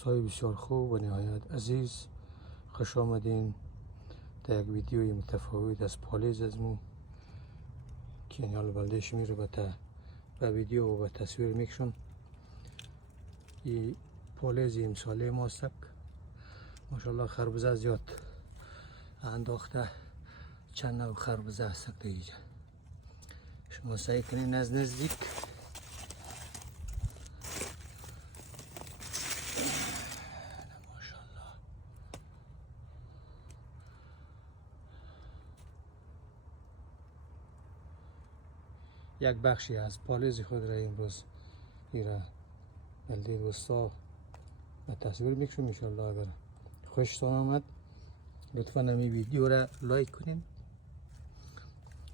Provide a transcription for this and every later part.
دوستای بسیار خوب و نهایت عزیز، خوش آمدین در یک ویدیوی متفاوت از پالیز از مو که یعنی البلدش میره به ویدیو و به تصویر میکشم. این پالیز امساله ماستک ماشاءالله خربزه زیاد انداخته، چند نوع خربزه هستک در اینجا. شما سعی کنین از نزدیک یک بخشی از پالیز خود را امروز ایره بلده دوستا به تصویر میکشم. انشالله اگر خوشتان آمد لطفا همی ویدیو را لایک کنین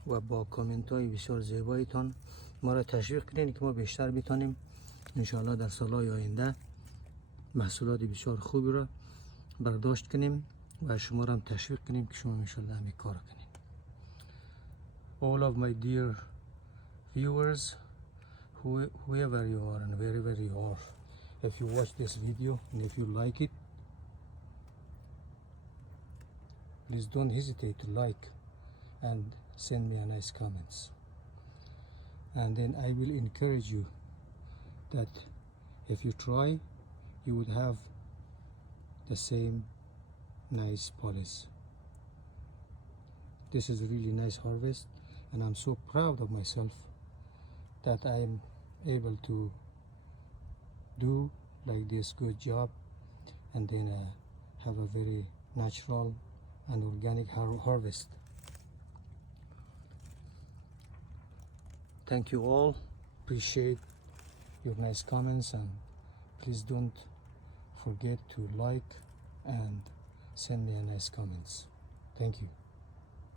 و با کامنت های بسیار زیبایتان ما را تشویق کنین که ما بیشتر بتانیم انشالله در سالهای آینده محصولات بسیار خوبی را برداشت کنیم و شما را هم تشویق کنیم که شما انشالله همی کار کنین. All of my dear viewers, whoever you are and wherever you are, if you watch this video and if you like it, please don't hesitate to like and send me a nice comments, and then I will encourage you that if you try you would have the same nice polish. This is a really nice harvest and I'm so proud of myself that I am able to do like this good job and then have a very natural and organic harvest. Thank you all, appreciate your nice comments, and please don't forget to like and send me a nice comments. Thank you.